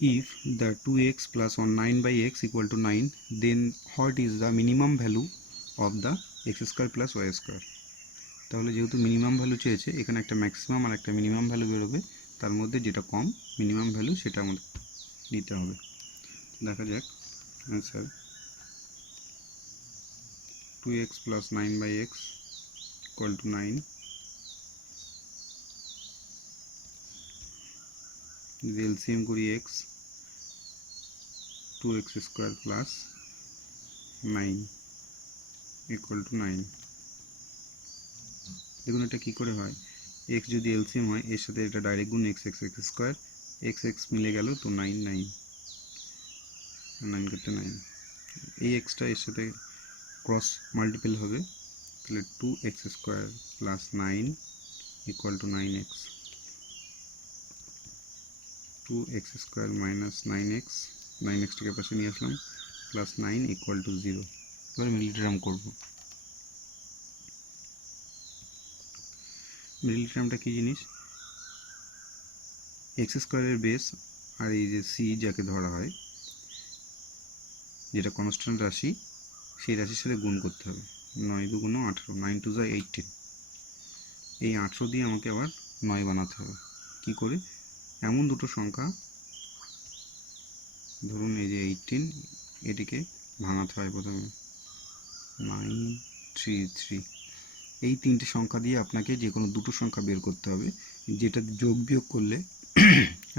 if the 2x plus on 9 by x equal to 9, then what is the minimum value of the x square plus y square? তাহলে যেহেতু minimum value চেয়েছে, এখানে একটা maximum আর একটা minimum value বেরোবে, তার মধ্যে যেটা কম মিনিমাম ভ্যালু সেটা আমাদের দিতে হবে। দেখা যাক answer. 2x plus 9 by x equal to 9, যদি এলসিএম করি x, 2x square plus 9 equal to 9। দেখুন এটা কী করে হয়, x যদি এলসিএম হয় এর সাথে এটা ডাইরেক্ট গুণ x স্কোয়ার, x মিলে গেল তো 9 করতে 9, এই এক্সটা এর সাথে ক্রস মাল্টিপল হবে, তাহলে 2x square plus 9 equal to 9x, 2x square minus 9xটাকে পাশে নিয়ে আসলাম, প্লাস 9 ইকুয়াল টু 0। এবার মিডল টার্ম করব। মিডল টার্মটা কী জিনিস, এক্স স্কোয়ারের বেস আর এই যে সি যাকে ধরা হয়, যেটা কনস্ট্যান্ট রাশি, সেই রাশির সাথে গুণ করতে হবে। 9 × 2 = 18, 9 × 2 = 18। এই 18 দিয়ে আমাকে আবার 9 বানাতে হবে। কি করে, এমন দুটো সংখ্যা ধরুন এই যে 18, এটিকে ভাঙাতে হয় প্রথমে 9, 3, 3। এই তিনটে সংখ্যা দিয়ে আপনাকে যে কোনো দুটো সংখ্যা বের করতে হবে, যেটা যোগ বিয়োগ করলে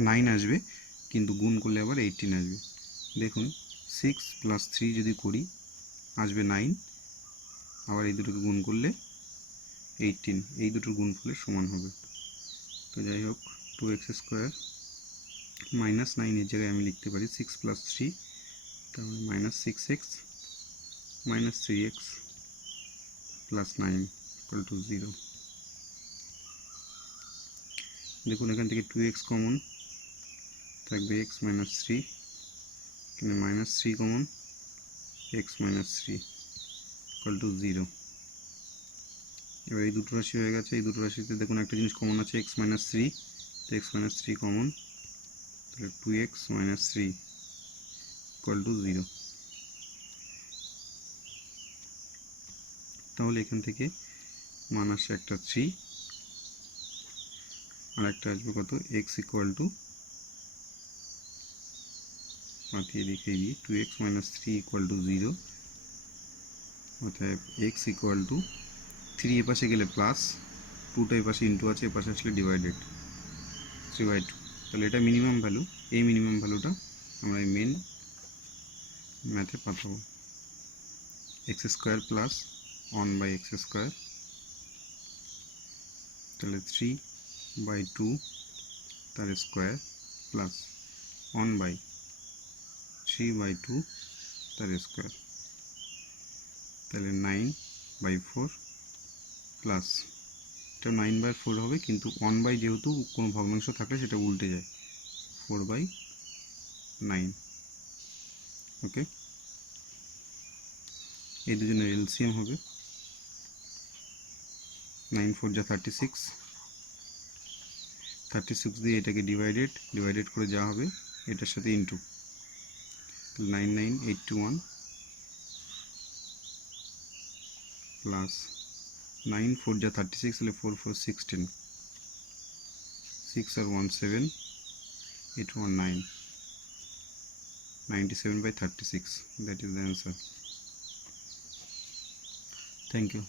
9 আসবে, কিন্তু গুণ করলে আবার 18 আসবে। দেখুন 6 + 3 যদি করি আসবে 9, আবার এই দুটোকে গুণ করলে 18, এই দুটোর গুণফলের সমান হবে। তো যাই হোক, 2x স্কোয়ার মাইনাস 9 এর জায়গায় আমি লিখতে পারি 6 + 3, তাহলে -6x - 3x + 9 = 0। দেখুন এখান থেকে 2x কমন থাকবে, x - 3, এখানে -3 কমন, x - 3 = 0। এবার এই দুটো রাশি হয়ে গেছে, এই দুটো রাশিতে দেখুন একটা জিনিস কমন আছে, x - 3, তো x - 3 কমন, তাহলে 2x - 3 = 0। তাহলে এখান থেকে মান আসছে একটা 3, আর একটা আসবে কত, x = মাতিয়ে লিখে দিই 2x - 3 = 0, অর্থাৎ x = 3 এ পাশে গেলে প্লাস, 2টা এ পাশে ইন্টু আছে, এ পাশে আসলে ডিভাইডেড 3/2। তাহলে এটা মিনিমাম ভ্যালু, এই মিনিমাম ভ্যালুটা আমরা এই মেন ম্যাথে পাঠাবো। x square plus 1/x square, তাহলে 3/2 তার স্কোয়ার প্লাস 1/3/2 তার স্কোয়ার, তাহলে 9/4 প্লাস, এটা 9/4 হবে, কিন্তু 1/, যেহেতু কোনো ভগ্নাংশ থাকলে সেটা উল্টে যায়, 4/9। ওকে, এই দুজনের এলসিএম হবে 9 × 4 = 36, 36 দিয়ে এটাকে ডিভাইডেড করে যা হবে এটার সাথে ইন্টু, 99821 প্লাস 9 × 4 = 36, হলে 4 × 4 = 16, 6 আর 1 7, 8 1 9, 97/36, that is the answer. Thank you.